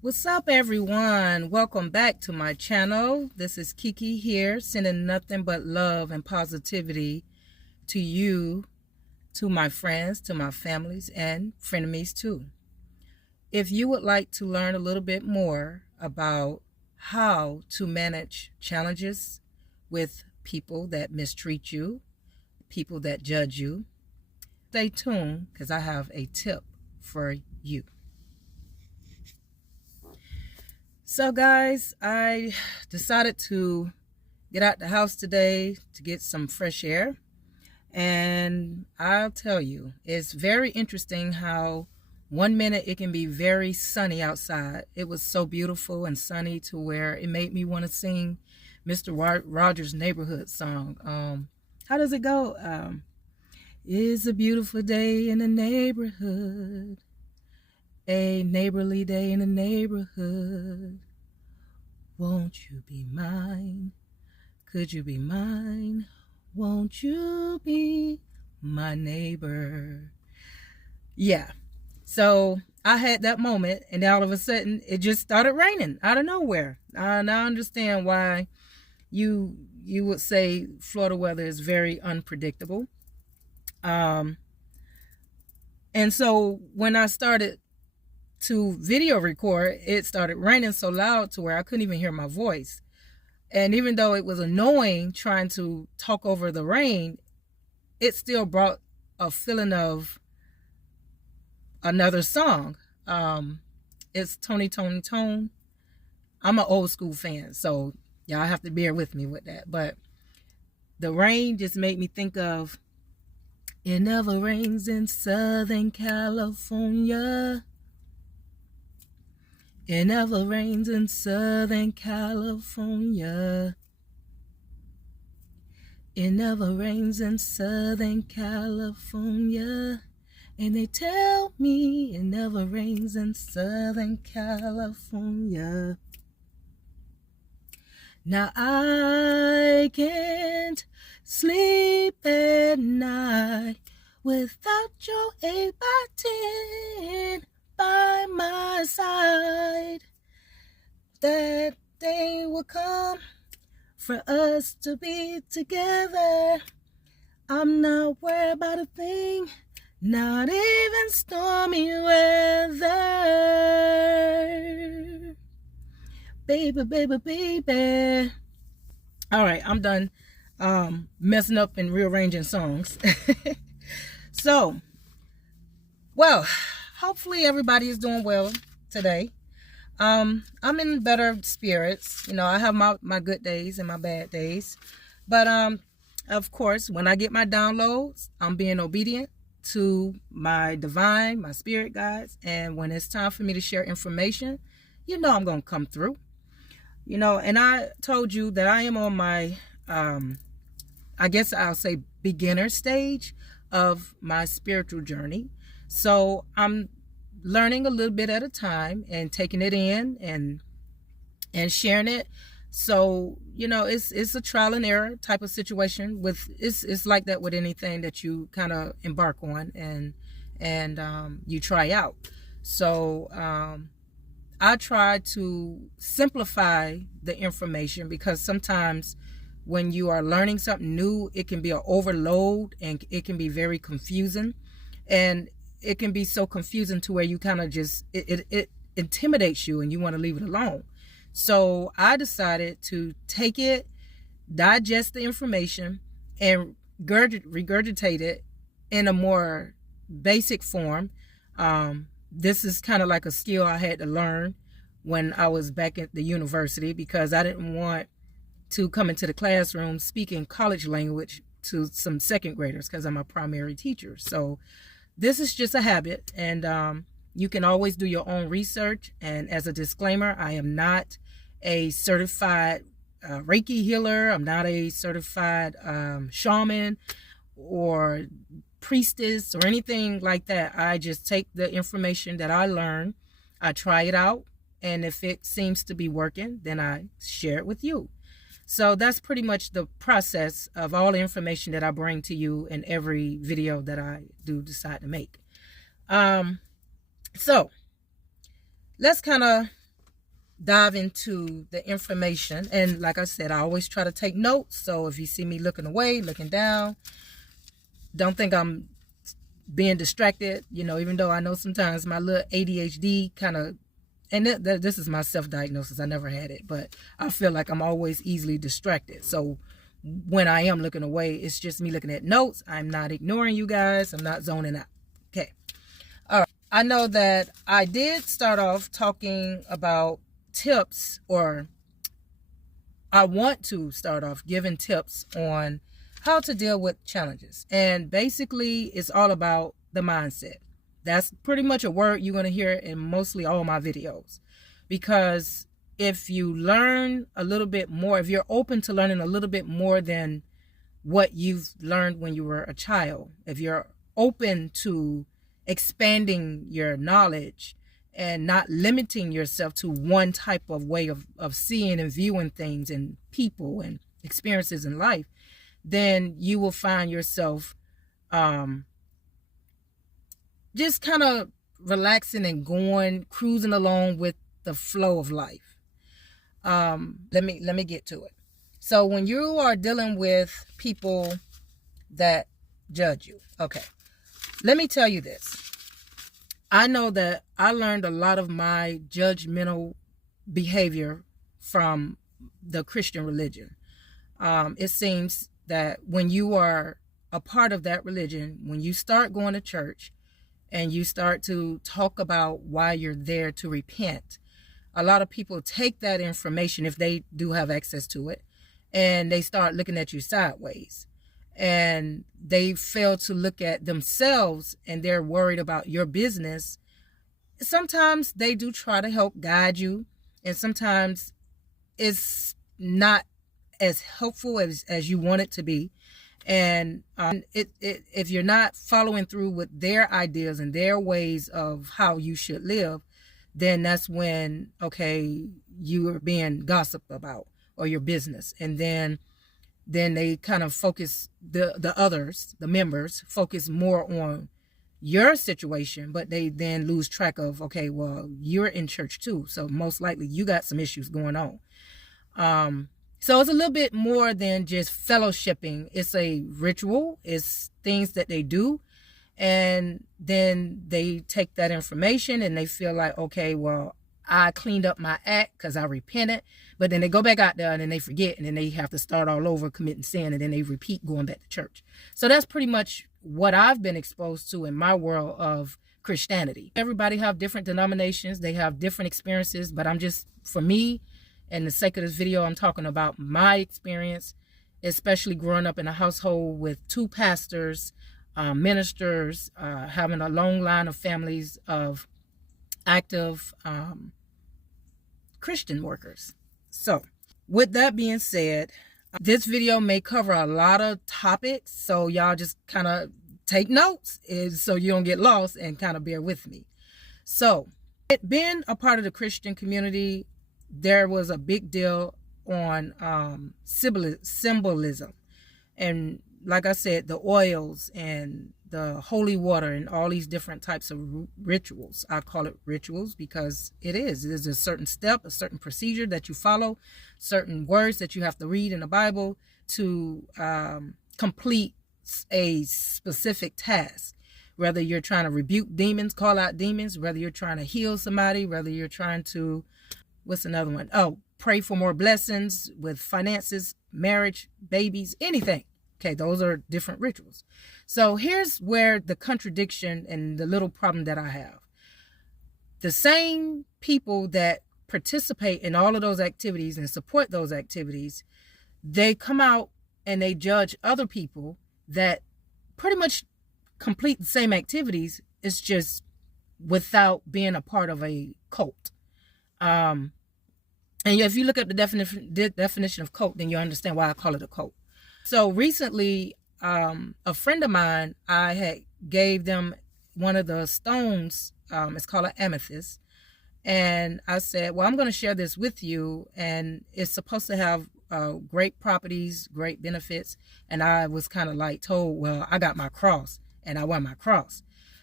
What's up, everyone? Welcome back to my channel. This is Kiki here, sending nothing but love and positivity to you, to my friends, to my families, and frenemies too. If you would like to learn a little bit more about how to manage challenges with people that mistreat you, people that judge you, stay tuned because I have a tip for you. So guys, I decided to get out the house today to get some fresh air. And I'll tell you, it's very interesting how 1 minute it can be very sunny outside. It was so beautiful and sunny to where it made me want to sing Mr. Rogers' Neighborhood song. How does it go? It's a beautiful day in the neighborhood. A neighborly day in the neighborhood. Won't you be mine? Could you be mine? Won't you be my neighbor? Yeah. So I had that moment, and all of a sudden it just started raining out of nowhere. And I understand why you would say Florida weather is very unpredictable. And so when I started to video record, it started raining so loud to where I couldn't even hear my voice. And even though it was annoying trying to talk over the rain, it still brought a feeling of another song. It's Tony, Tony, Tone. I'm an old school fan, so y'all have to bear with me with that. But the rain just made me think of, it never rains in Southern California. It never rains in Southern California. It never rains in Southern California. And they tell me it never rains in Southern California. Now I can't sleep at night without your 8x10 by my side. That day will come for us to be together. I'm not worried about a thing, not even stormy weather. Baby, baby, baby. All right, I'm done messing up and rearranging songs. So, well, hopefully everybody is doing well today. I'm in better spirits. You know, I have my good days and my bad days. But of course, when I get my downloads, I'm being obedient to my divine, my spirit guides. And when it's time for me to share information, you know I'm going to come through. You know, and I told you that I am on my, I guess I'll say beginner stage of my spiritual journey. So I'm learning a little bit at a time and taking it in and sharing it. So, you know, it's a trial and error type of situation with, it's like that with anything that you kind of embark on and you try out. So, I try to simplify the information because sometimes when you are learning something new, it can be an overload and it can be very confusing. And it can be so confusing to where you kind of just, it intimidates you and you want to leave it alone. So I decided to take it, digest the information, and regurgitate it in a more basic form. This is kind of like a skill I had to learn when I was back at the university because I didn't want to come into the classroom speaking college language to some second graders because I'm a primary teacher. So this is just a habit, and you can always do your own research. And as a disclaimer, I am not a certified Reiki healer. I'm not a certified shaman or priestess or anything like that. I just take the information that I learn, I try it out, and if it seems to be working, then I share it with you. So that's pretty much the process of all the information that I bring to you in every video that I do decide to make. So let's kind of dive into the information. And like I said, I always try to take notes. So if you see me looking away, looking down, don't think I'm being distracted, even though I know sometimes my little ADHD kind of, and this is my self-diagnosis, I never had it, but I feel like I'm always easily distracted. So when I am looking away, it's just me looking at notes. I'm not ignoring you guys. I'm not zoning out. Okay. All right. I know that I did start off talking about tips, or I want to start off giving tips on how to deal with challenges. And basically, it's all about the mindset. That's pretty much a word you're going to hear in mostly all my videos. Because if you learn a little bit more, if you're open to learning a little bit more than what you've learned when you were a child, if you're open to expanding your knowledge and not limiting yourself to one type of way of seeing and viewing things and people and experiences in life, then you will find yourself just kind of relaxing and cruising along with the flow of life. Let me get to it. So when you are dealing with people that judge you, okay, let me tell you this. I know that I learned a lot of my judgmental behavior from the Christian religion. It seems that when you are a part of that religion, when you start going to church and you start to talk about why you're there to repent, a lot of people take that information, if they do have access to it, and they start looking at you sideways. And they fail to look at themselves, and they're worried about your business. Sometimes they do try to help guide you, and sometimes it's not as helpful as you want it to be. And if you're not following through with their ideas and their ways of how you should live, then that's when, okay, you are being gossiped about, or your business. And then they kind of focus, the others, the members, focus more on your situation, but they then lose track of, okay, well, you're in church too, so most likely you got some issues going on. So it's a little bit more than just fellowshipping. It's a ritual. It's things that they do. And then they take that information and they feel like, okay, well, I cleaned up my act because I repented. But then they go back out there and then they forget, and then they have to start all over committing sin, and then they repeat going back to church. So that's pretty much what I've been exposed to in my world of Christianity. Everybody have different denominations. They have different experiences, but for me, and the sake of this video, I'm talking about my experience, especially growing up in a household with two pastors, ministers, having a long line of families of active Christian workers. So with that being said, this video may cover a lot of topics, so y'all just kind of take notes so you don't get lost, and kind of bear with me. So being a part of the Christian community, there was a big deal on symbolism. And like I said, the oils and the holy water and all these different types of rituals. I call it rituals because it is. There's a certain step, a certain procedure that you follow, certain words that you have to read in the Bible to complete a specific task. Whether you're trying to rebuke demons, call out demons, whether you're trying to heal somebody, whether you're trying to, what's another one? Oh, pray for more blessings with finances, marriage, babies, anything. Okay, those are different rituals. So here's where the contradiction and the little problem that I have. The same people that participate in all of those activities and support those activities, they come out and they judge other people that pretty much complete the same activities. It's just without being a part of a cult. And if you look up the definition of cult, then you understand why I call it a cult. So recently, a friend of mine, I had gave them one of the stones. It's called an amethyst. And I said, well, I'm going to share this with you. And it's supposed to have great properties, great benefits. And I was kind of like told, well, I got my cross and I wear my cross.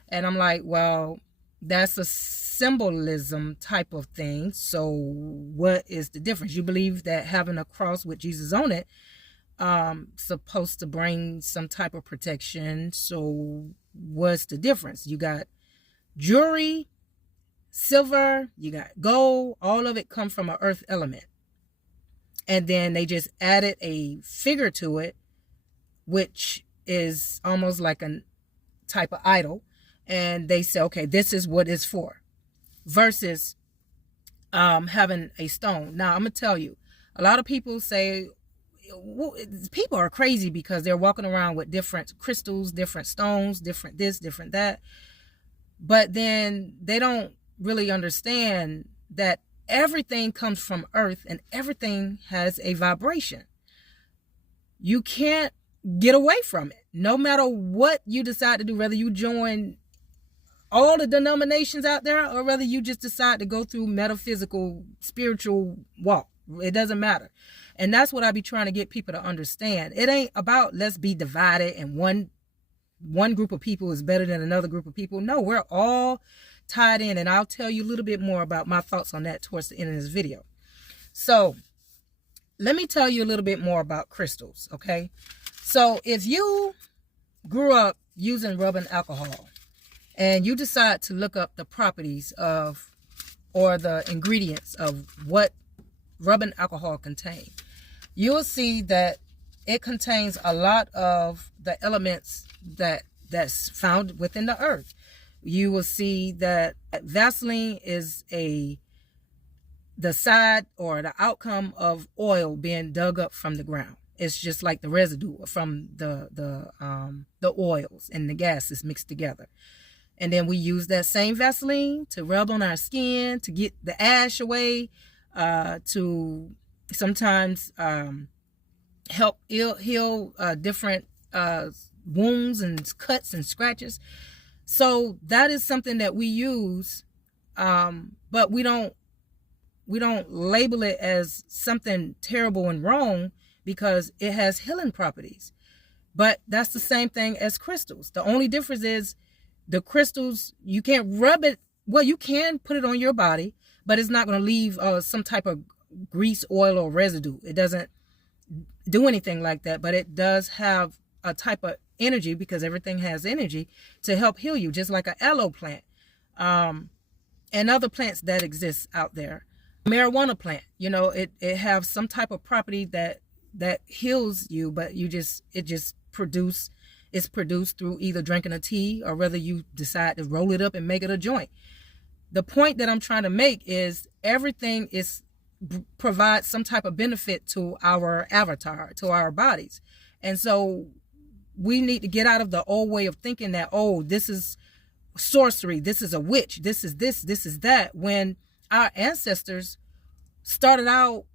And I'm like, well, that's a symbolism type of thing. So what is the difference? You believe that having a cross with Jesus on it supposed to bring some type of protection. So what's the difference? You got jewelry, silver, you got gold, all of it come from an earth element. And then they just added a figure to it, which is almost like a type of idol. And they say, okay, this is what it's for, versus having a stone. Now, I'm going to tell you, a lot of people say, people are crazy because they're walking around with different crystals, different stones, different this, different that. But then they don't really understand that everything comes from earth and everything has a vibration. You can't get away from it. No matter what you decide to do, whether you join all the denominations out there or whether you just decide to go through metaphysical, spiritual walk, it doesn't matter. And that's what I be trying to get people to understand. It ain't about let's be divided and one group of people is better than another group of people. No, we're all tied in, and I'll tell you a little bit more about my thoughts on that towards the end of this video. So let me tell you a little bit more about crystals, okay? So if you grew up using rubbing alcohol and you decide to look up the properties of or the ingredients of what rubbing alcohol contains, you'll see that it contains a lot of the elements that's found within the earth. You will see that Vaseline is the side or the outcome of oil being dug up from the ground. It's just like the residue from the oils and the gases mixed together. And then we use that same Vaseline to rub on our skin to get the ash away, to sometimes help heal different wounds and cuts and scratches. So that is something that we use, but we don't label it as something terrible and wrong because it has healing properties. But that's the same thing as crystals. The only difference is the crystals, you can't rub it. Well, you can put it on your body, but it's not going to leave some type of grease, oil, or residue. It doesn't do anything like that, but it does have a type of energy, because everything has energy, to help heal you, just like an aloe plant and other plants that exist out there. Marijuana plant, you know, it have some type of property that heals you, but it's produced through either drinking a tea or whether you decide to roll it up and make it a joint. The point that I'm trying to make is everything provides some type of benefit to our avatar, to our bodies. And so we need to get out of the old way of thinking that, oh, this is sorcery, this is a witch, this is this is that, when our ancestors started out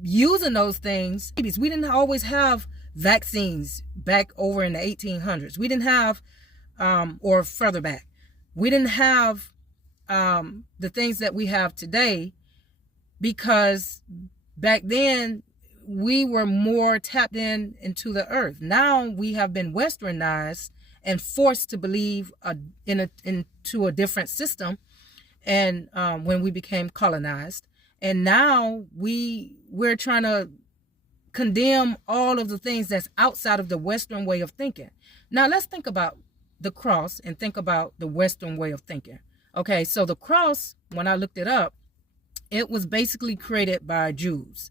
using those things. We didn't always have vaccines back over in the 1800s. We didn't have, or further back, we didn't have the things that we have today, because back then we were more tapped into the earth. Now we have been westernized and forced to believe into a different system, and when we became colonized, and now we're trying to condemn all of the things that's outside of the Western way of thinking. Now let's think about the cross and think about the Western way of thinking. Okay, so the cross, when I looked it up, it was basically created by Jews,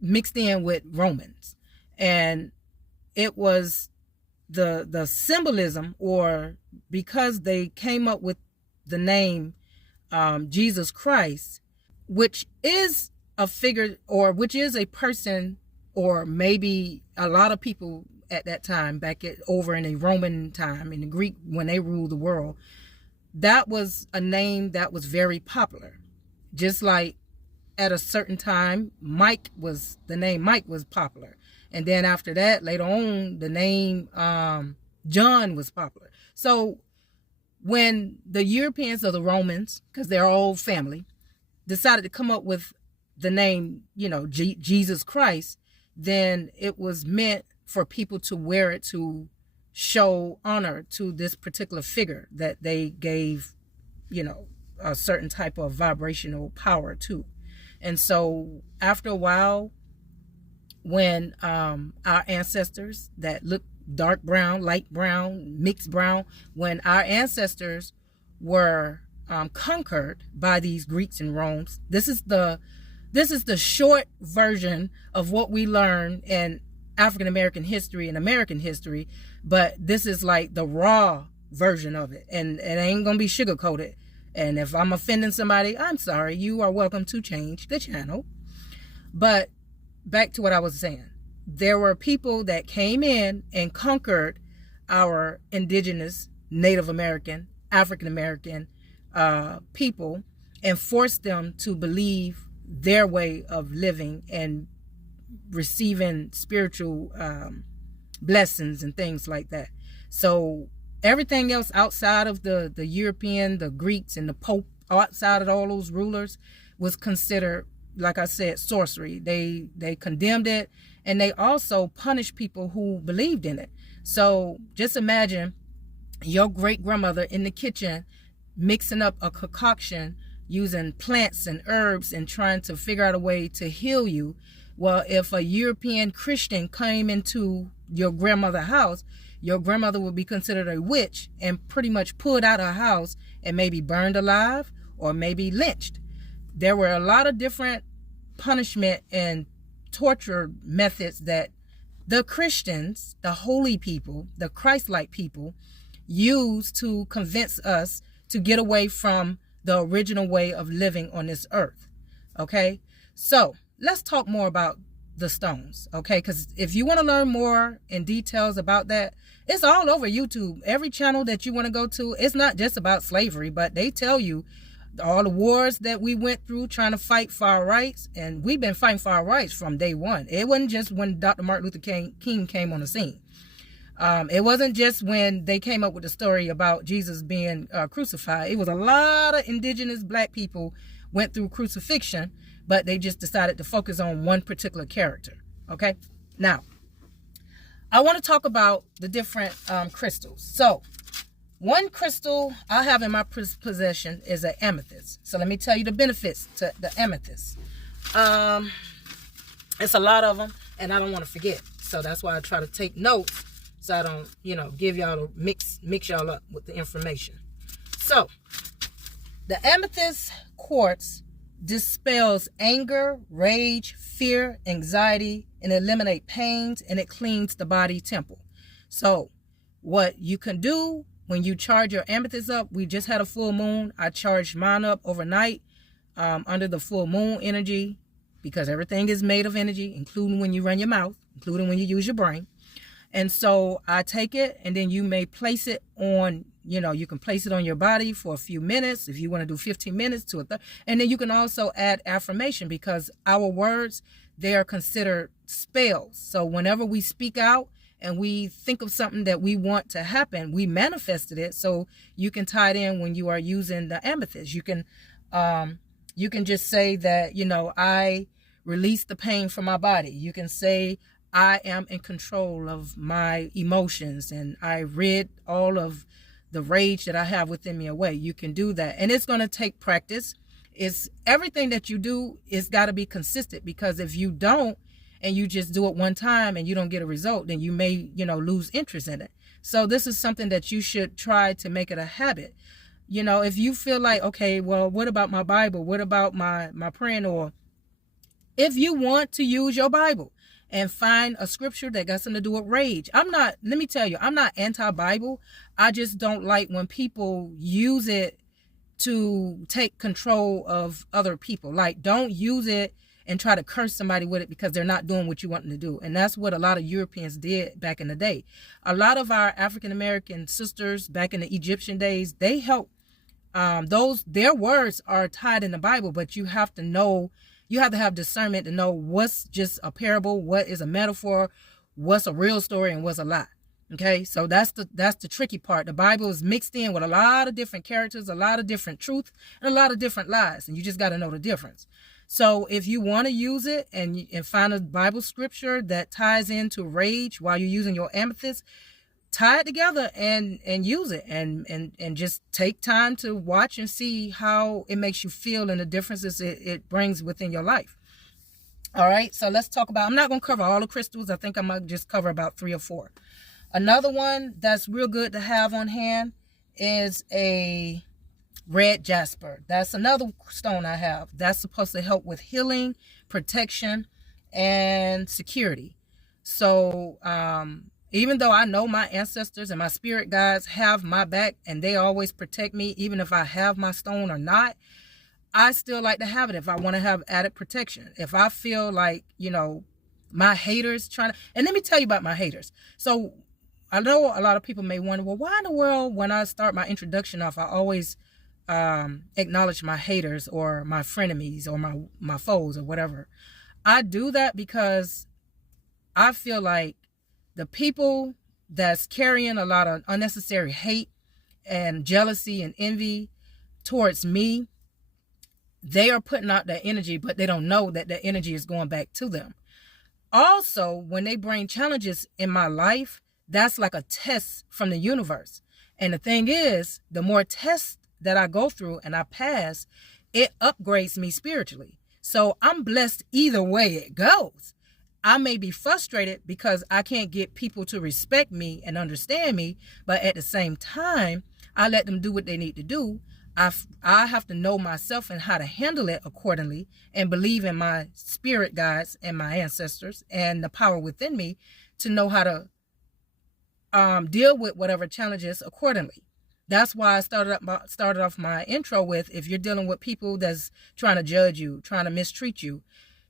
mixed in with Romans, and it was the symbolism, or because they came up with the name Jesus Christ, which is a figure, or which is a person, or maybe a lot of people at that time, over in the Roman time, in the Greek, when they ruled the world, that was a name that was very popular. Just like at a certain time, the name Mike was popular. And then after that, later on, the name John was popular. So when the Europeans, or the Romans, because they're all family, decided to come up with the name, Jesus Christ, then it was meant for people to wear it to show honor to this particular figure that they gave, a certain type of vibrational power to. And so after a while, when our ancestors that look dark brown, light brown, mixed brown, when our ancestors were conquered by these Greeks and Romans, this is the short version of what we learn in African American history and American history, but this is like the raw version of it, and it ain't gonna be sugar coated. And if I'm offending somebody, I'm sorry. You are welcome to change the channel. But back to what I was saying, there were people that came in and conquered our indigenous Native American, African American people, and forced them to believe their way of living and receiving spiritual blessings and things like that. So everything else outside of the European, the Greeks, and the Pope, outside of all those rulers, was considered, like I said, sorcery. They condemned it, and they also punished people who believed in it. So just imagine your great grandmother in the kitchen mixing up a concoction using plants and herbs and trying to figure out a way to heal you. Well, if a European Christian came into your grandmother's house, your grandmother would be considered a witch and pretty much pulled out of her house and maybe burned alive or maybe lynched. There were a lot of different punishment and torture methods that the Christians, the holy people, the Christ-like people, used to convince us to get away from the original way of living on this earth. Okay, so let's talk more about the stones. Okay, because if you want to learn more in details about that, it's all over YouTube. Every channel that you want to go to, it's not just about slavery, but they tell you all the wars that we went through trying to fight for our rights, and we've been fighting for our rights from day one. It wasn't just when Dr. Martin Luther King came on the scene. It wasn't just when they came up with the story about Jesus being crucified. It was a lot of indigenous black people went through crucifixion, but they just decided to focus on one particular character. Okay, now I want to talk about the different crystals. So one crystal I have in my possession is an amethyst. So let me tell you the benefits to the amethyst. It's a lot of them, and I don't want to forget. So that's why I try to take notes, so I don't, give y'all mix y'all up with the information. So the amethyst quartz dispels anger, rage, fear, anxiety, and eliminate pains, and it cleans the body temple. So what you can do when you charge your amethyst up, we just had a full moon. I charged mine up overnight under the full moon energy, because everything is made of energy, including when you run your mouth, including when you use your brain. And so I take it, and then you may place it on, you can place it on your body for a few minutes if you want to do 15 minutes to a third. And then you can also add affirmation, because our words, they are considered spells. So whenever we speak out and we think of something that we want to happen, we manifested it. So you can tie it in when you are using the amethyst. You can just say that, I release the pain from my body. You can say, I am in control of my emotions, and I rid all of the rage that I have within me away. You can do that. And it's going to take practice. It's everything that you do is got to be consistent, because if you don't, and you just do it one time and you don't get a result, then you may, lose interest in it. So this is something that you should try to make it a habit. If you feel like, okay, well, what about my Bible? What about my praying? Or if you want to use your Bible and find a scripture that got something to do with rage. Let me tell you, I'm not anti-Bible. I just don't like when people use it to take control of other people. Like, don't use it and try to curse somebody with it because they're not doing what you want them to do. And that's what a lot of Europeans did back in the day. A lot of our African-American sisters back in the Egyptian days, they helped, their words are tied in the Bible, but you have to know, you have to have discernment to know what's just a parable, what is a metaphor, what's a real story, and what's a lie. Okay, so that's the tricky part. The Bible is mixed in with a lot of different characters, a lot of different truth, and a lot of different lies, and you just got to know the difference. So if you want to use it and find a Bible scripture that ties into rage while you're using your amethyst, tie it together and use it, and just take time to watch and see how it makes you feel and the differences it brings within your life. All right, so let's talk about, I'm not going to cover all the crystals. I think I might just cover about 3 or 4. Another one that's real good to have on hand is a red jasper. That's another stone I have. That's supposed to help with healing, protection, and security. So even though I know my ancestors and my spirit guides have my back and they always protect me, even if I have my stone or not, I still like to have it if I want to have added protection. If I feel like, my haters trying to, and let me tell you about my haters. So I know a lot of people may wonder, well, why in the world, when I start my introduction off, I always acknowledge my haters or my frenemies or my foes or whatever. I do that because I feel like the people that's carrying a lot of unnecessary hate and jealousy and envy towards me, they are putting out that energy, but they don't know that that energy is going back to them. Also, when they bring challenges in my life, that's like a test from the universe. And the thing is, the more tests that I go through and I pass, it upgrades me spiritually. So I'm blessed either way it goes. I may be frustrated because I can't get people to respect me and understand me, but at the same time, I let them do what they need to do. I have to know myself and how to handle it accordingly, and believe in my spirit guides and my ancestors and the power within me to know how to deal with whatever challenges accordingly. That's why I started off my intro with, if you're dealing with people that's trying to judge you, trying to mistreat you,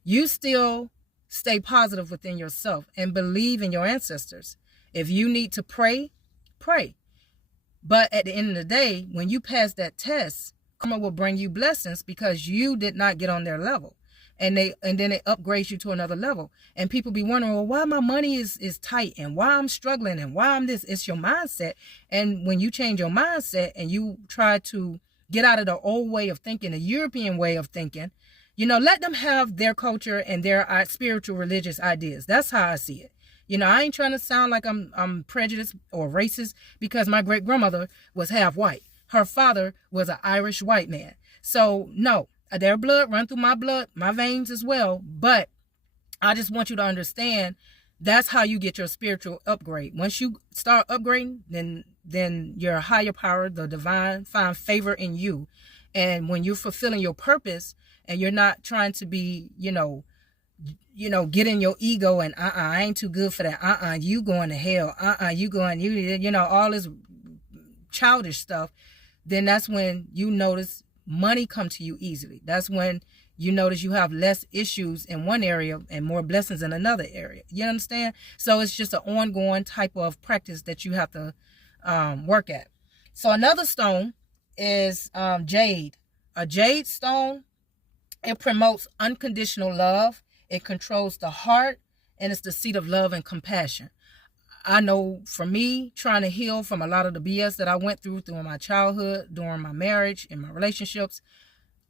you still stay positive within yourself and believe in your ancestors. If you need to pray, pray. But at the end of the day, when you pass that test, karma will bring you blessings because you did not get on their level. And then it upgrades you to another level. And people be wondering, well, why my money is tight and why I'm struggling and why I'm this. It's your mindset. And when you change your mindset and you try to get out of the old way of thinking, the European way of thinking, let them have their culture and their spiritual religious ideas. That's how I see it. I ain't trying to sound like I'm prejudiced or racist, because my great grandmother was half white. Her father was an Irish white man. So no, their blood run through my veins as well. But I just want you to understand, that's how you get your spiritual upgrade. Once you start upgrading, then your higher power, the divine, find favor in you. And when you're fulfilling your purpose and you're not trying to be, get in your ego and I ain't too good for that. You going to hell. You going, all this childish stuff. Then that's when you notice money come to you easily. That's when you notice you have less issues in one area and more blessings in another area. You understand? So it's just an ongoing type of practice that you have to work at. So another stone is jade. A jade stone, it promotes unconditional love. It controls the heart, and it's the seat of love and compassion. I know for me, trying to heal from a lot of the BS that I went through my childhood, during my marriage, and my relationships,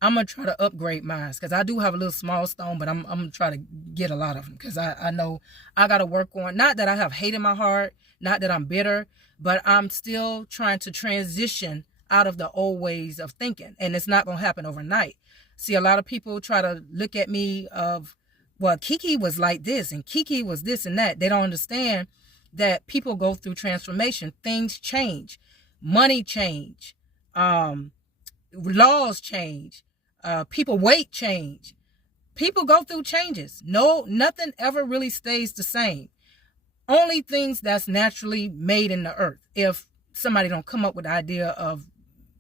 I'm going to try to upgrade mine, because I do have a little small stone, but I'm going to try to get a lot of them, because I know I got to work on, not that I have hate in my heart, not that I'm bitter, but I'm still trying to transition out of the old ways of thinking, and it's not going to happen overnight. See, a lot of people try to look at me of, well, Kiki was like this and Kiki was this and that. They don't understand that people go through transformation. Things change. Money change. Laws change. People weight change. People go through changes. No, nothing ever really stays the same. Only things that's naturally made in the earth. If somebody don't come up with the idea of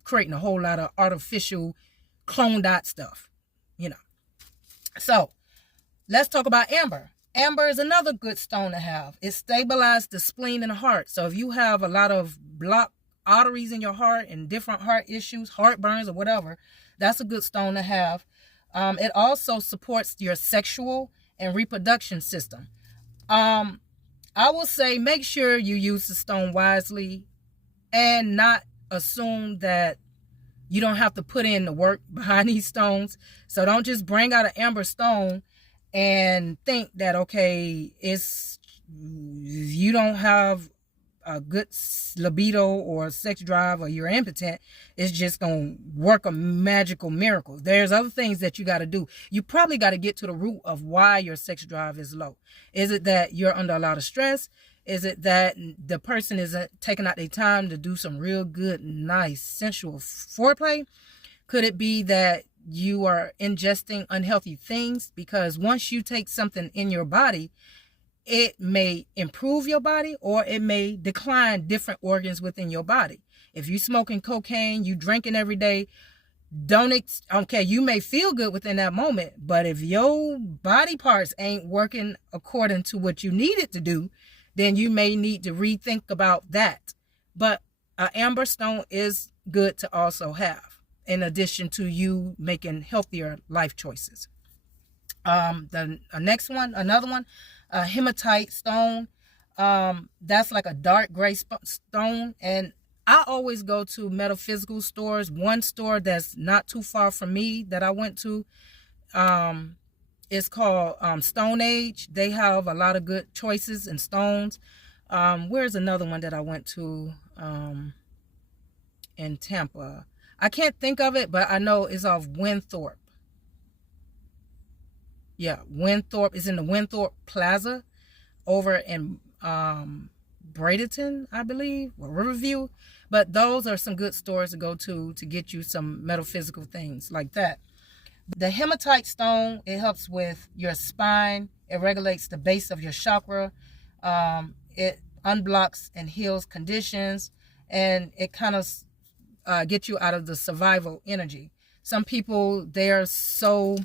creating a whole lot of artificial clone dot stuff, So let's talk about amber. Amber is another good stone to have. It stabilizes the spleen and the heart. So if you have a lot of blocked arteries in your heart and different heart issues, heartburns or whatever, that's a good stone to have. It also supports your sexual and reproduction system. I will say, make sure you use the stone wisely and not assume that You don't have to put in the work behind these stones. So don't just bring out an amber stone and think that, okay, you don't have a good libido or sex drive, or you're impotent. It's just gonna work a magical miracle. There's other things that you got to do. You probably got to get to the root of why your sex drive is low. Is it that you're under a lot of stress? Is it that the person isn't taking out their time to do some real good, nice, sensual foreplay? Could it be that you are ingesting unhealthy things? Because once you take something in your body, it may improve your body or it may decline different organs within your body. If you smoking cocaine, you drinking every day, okay, you may feel good within that moment, but if your body parts ain't working according to what you need it to do, then you may need to rethink about that. But an amber stone is good to also have, in addition to you making healthier life choices. The next one, another one, hematite stone. That's like a dark gray stone, and I always go to metaphysical stores. One store that's not too far from me that I went to, it's called Stone Age. They have a lot of good choices in stones. Where's another one that I went to in Tampa? I can't think of it, but I know it's off Winthorpe. Yeah, Winthorpe is in the Winthorpe Plaza over in Bradenton, I believe, or Riverview. But those are some good stores to go to get you some metaphysical things like that. The hematite stone, it helps with your spine. It regulates the base of your chakra. It unblocks and heals conditions, and it kind of gets you out of the survival energy. Some people, they're so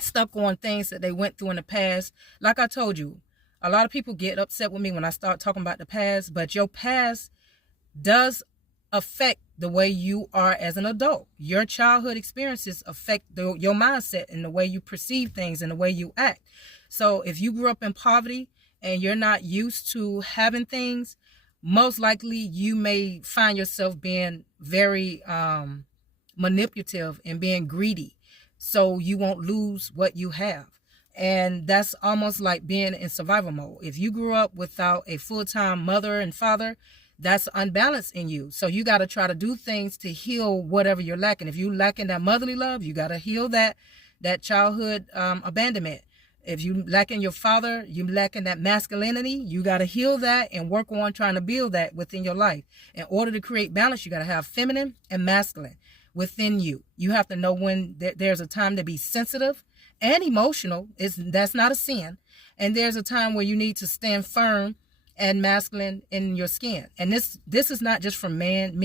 stuck on things that they went through in the past. Like I told you, a lot of people get upset with me when I start talking about the past, but your past does affect the way you are as an adult. Your childhood experiences affect your mindset and the way you perceive things and the way you act. So if you grew up in poverty and you're not used to having things, most likely you may find yourself being very manipulative and being greedy, so you won't lose what you have. And that's almost like being in survival mode. If you grew up without a full-time mother and father, that's unbalanced in you. So you got to try to do things to heal whatever you're lacking. If you're lacking that motherly love, you got to heal that childhood abandonment. If you lacking your father, you lacking that masculinity, you got to heal that and work on trying to build that within your life. In order to create balance, you got to have feminine and masculine within you. You have to know when there's a time to be sensitive and emotional. That's not a sin. And there's a time where you need to stand firm and masculine in your skin. And this is not just for men.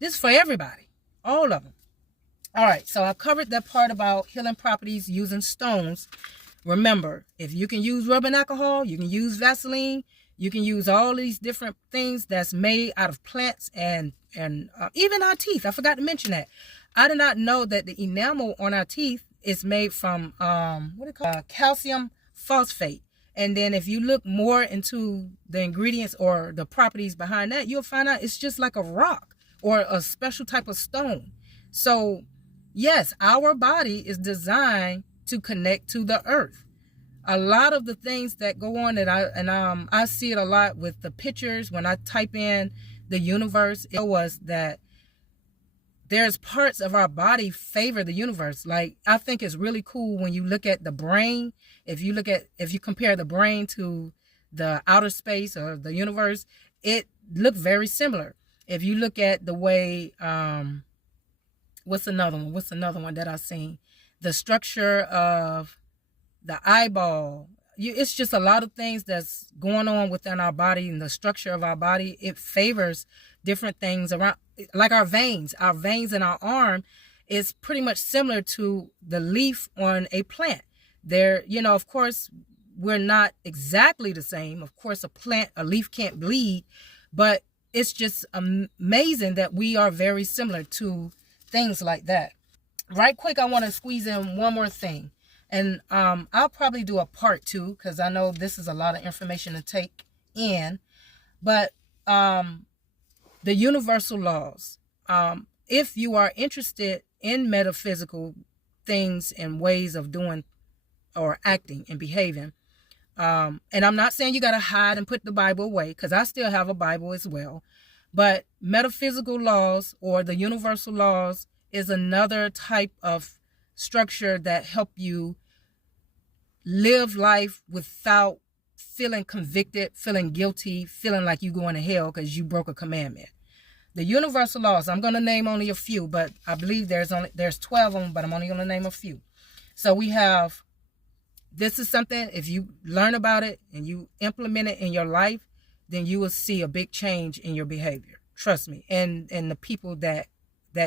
This is for everybody, all of them. All right, so I've covered that part about healing properties using stones. Remember, if you can use rubbing alcohol, you can use Vaseline, you can use all these different things that's made out of plants and even our teeth. I forgot to mention that. I did not know that the enamel on our teeth is made from calcium phosphate. And then if you look more into the ingredients or the properties behind that, you'll find out it's just like a rock or a special type of stone. So yes, our body is designed to connect to the earth. A lot of the things that go on that I see it a lot with the pictures when I type in the universe. It was that there's parts of our body favor the universe. Like, I think it's really cool when you look at the brain. If you compare the brain to the outer space or the universe, it looks very similar. If you look at the way, what's another one that I've seen? The structure of the eyeball. It's just a lot of things that's going on within our body and the structure of our body. It favors different things around, like our veins. Our veins in our arm is pretty much similar to the leaf on a plant. There, of course, we're not exactly the same. Of course, a leaf can't bleed, but it's just amazing that we are very similar to things like that. Right quick, I want to squeeze in one more thing. And I'll probably do a part 2 because I know this is a lot of information to take in. But the universal laws. if you are interested in metaphysical things and ways of doing or acting and behaving, and I'm not saying you got to hide and put the Bible away, because I still have a Bible as well. But metaphysical laws or the universal laws is another type of structure that help you live life without feeling convicted, feeling guilty, feeling like you going to hell because you broke a commandment. The universal laws, I'm going to name only a few, but I believe there's 12 of them, but I'm only going to name a few. So we have, this is something, if you learn about it and you implement it in your life, then you will see a big change in your behavior. Trust me. And the people that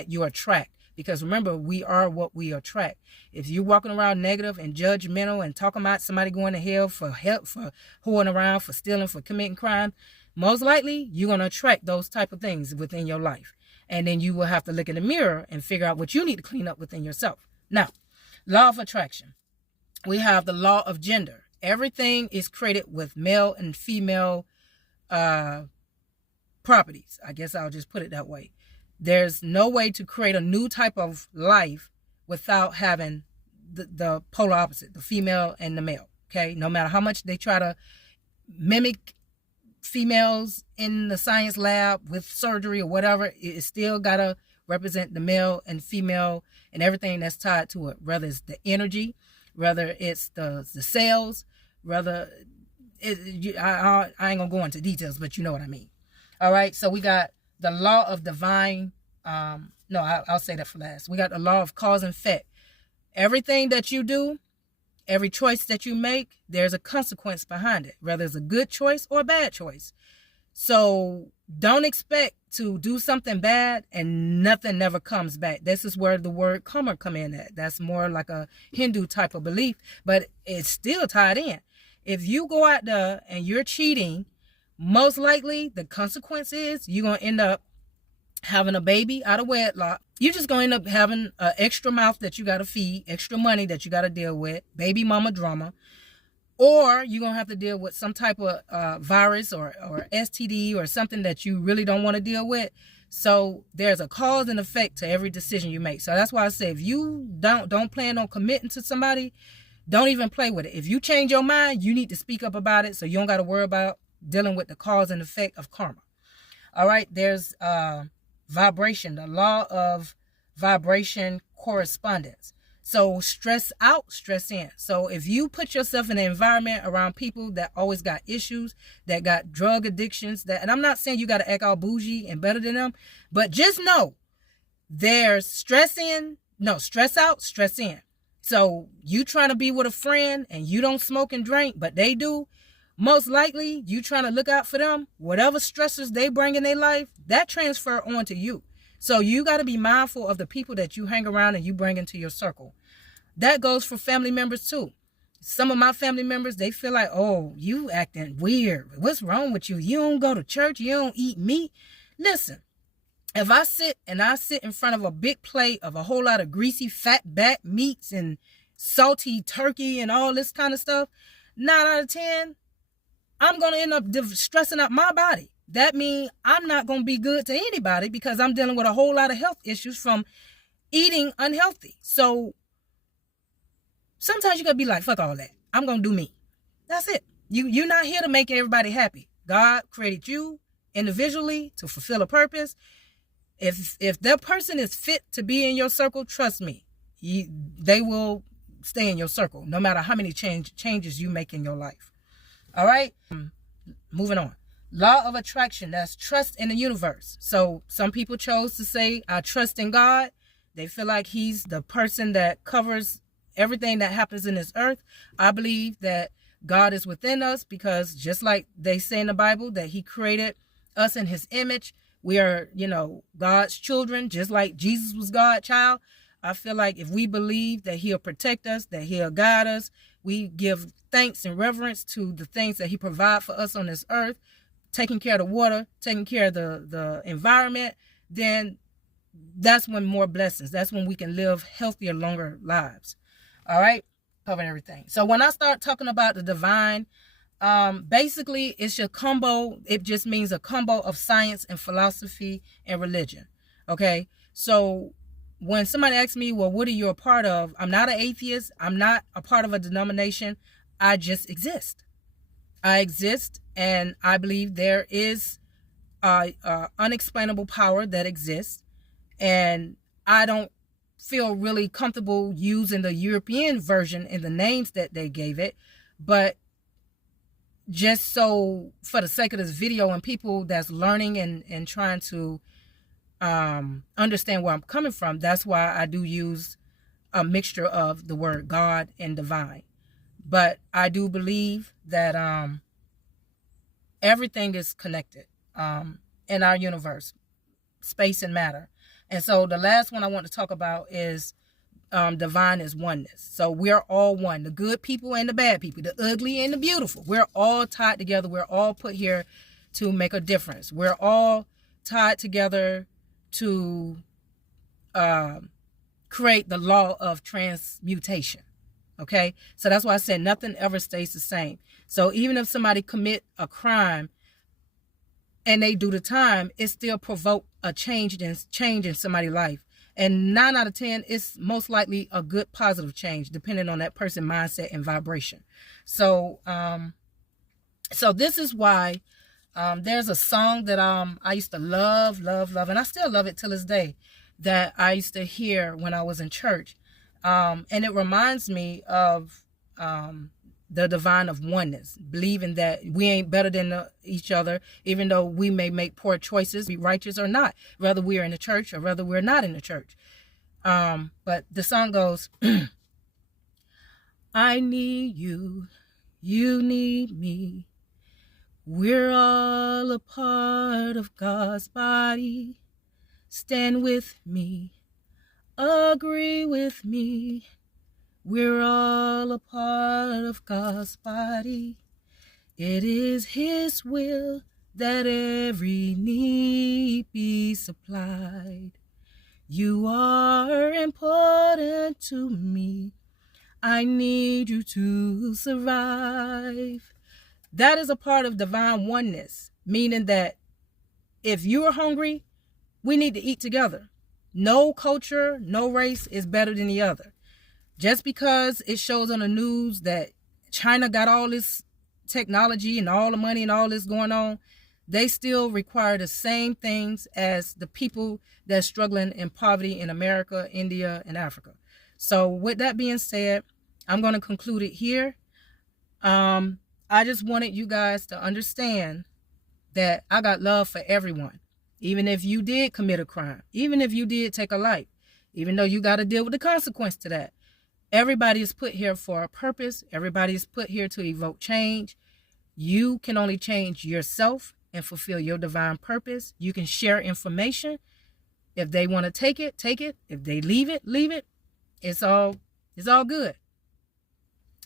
you attract. Because remember, we are what we attract. If you're walking around negative and judgmental and talking about somebody going to hell for whoring around, for stealing, for committing crime, most likely you're going to attract those type of things within your life. And then you will have to look in the mirror and figure out what you need to clean up within yourself. Now, law of attraction. We have the law of gender. Everything is created with male and female properties. I guess I'll just put it that way. There's no way to create a new type of life without having the polar opposite, the female and the male. Okay, no matter how much they try to mimic females in the science lab with surgery or whatever, it still gotta represent the male and female and everything that's tied to it. Whether it's the energy, whether it's the cells, whether I ain't gonna go into details, but you know what I mean. All right, so we got the law of divine, I'll say that for last. We got the law of cause and effect. Everything that you do, every choice that you make, there's a consequence behind it, whether it's a good choice or a bad choice. So don't expect to do something bad and nothing never comes back. This is where the word karma come in at. That's more like a Hindu type of belief, but it's still tied in. If you go out there and you're cheating, most likely the consequence is you're going to end up having a baby out of wedlock. You're just going to end up having an extra mouth that you got to feed, extra money that you got to deal with, baby mama drama. Or you're going to have to deal with some type of virus or STD or something that you really don't want to deal with. So there's a cause and effect to every decision you make. So that's why I say if you don't plan on committing to somebody, don't even play with it. If you change your mind, you need to speak up about it so you don't got to worry about dealing with the cause and effect of karma. All right, there's vibration, the law of vibration correspondence. So stress out, stress in. So if you put yourself in an environment around people that always got issues, that got drug addictions, and I'm not saying you got to act all bougie and better than them, but just know there's stress out, stress in. So you trying to be with a friend and you don't smoke and drink, but they do, most likely you trying to look out for them. Whatever stressors they bring in their life, that transfer onto you. So you got to be mindful of the people that you hang around and you bring into your circle. That goes for family members too. Some of my family members, they feel like, oh, you acting weird. What's wrong with you? You don't go to church. You don't eat meat. Listen, if I sit in front of a big plate of a whole lot of greasy, fat back meats and salty turkey and all this kind of stuff, 9 out of 10, I'm going to end up stressing out my body. That means I'm not going to be good to anybody because I'm dealing with a whole lot of health issues from eating unhealthy. So sometimes you got to be like, fuck all that. I'm going to do me. That's it. You're not here to make everybody happy. God created you individually to fulfill a purpose. If that person is fit to be in your circle, trust me, they will stay in your circle no matter how many changes you make in your life. All right, moving on. Law of attraction, that's trust in the universe. So some people chose to say, I trust in God. They feel like he's the person that covers everything that happens in this earth. I believe that God is within us because just like they say in the Bible that he created us in his image, we are, God's children, just like Jesus was God's child. I feel like if we believe that he'll protect us, that he'll guide us, we give thanks and reverence to the things that he provides for us on this earth, taking care of the water, taking care of the environment, then that's when more blessings. That's when we can live healthier, longer lives. All right? Covered everything. So when I start talking about the divine, basically it's your combo. It just means a combo of science and philosophy and religion. Okay? So when somebody asks me, well, what are you a part of? I'm not an atheist. I'm not a part of a denomination. I just exist. I exist, and I believe there is unexplainable power that exists. And I don't feel really comfortable using the European version in the names that they gave it. But just so for the sake of this video and people that's learning and trying to understand where I'm coming from, that's why I do use a mixture of the word God and divine. But I do believe that everything is connected in our universe, space and matter. And so the last one I want to talk about is divine is oneness. So we're all one, the good people and the bad people, the ugly and the beautiful. We're all tied together. We're all put here to make a difference. We're all tied together to create the law of transmutation. Okay, so that's why I said nothing ever stays the same. So even if somebody commit a crime and they do the time, it still provoke a change in somebody's life. And 9 out of 10, it's most likely a good positive change, depending on that person's mindset and vibration. So, so this is why there's a song that I used to love, and I still love it till this day, that I used to hear when I was in church. And it reminds me of the divine of oneness, believing that we ain't better than each other, even though we may make poor choices, be righteous or not, whether we're in the church or whether we're not in the church. But the song goes, I need you, you need me. We're all a part of God's body. Stand with me, agree with me. We're all a part of God's body. It is His will that every need be supplied. You are important to me. I need you to survive. That is a part of divine oneness, meaning that if you are hungry, we need to eat together. No culture, no race is better than the other. Just because it shows on the news that China got all this technology and all the money and all this going on, they still require the same things as the people that's struggling in poverty in America, India, and Africa. So with that being said, I'm going to conclude it here. I just wanted you guys to understand that I got love for everyone. Even if you did commit a crime, even if you did take a life, even though you got to deal with the consequence to that. Everybody is put here for a purpose. Everybody is put here to evoke change. You can only change yourself and fulfill your divine purpose. You can share information. If they want to take it, take it. If they leave it, leave it. It's all good.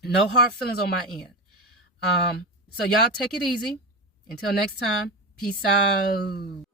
No hard feelings on my end. So y'all take it easy. Until next time, peace out.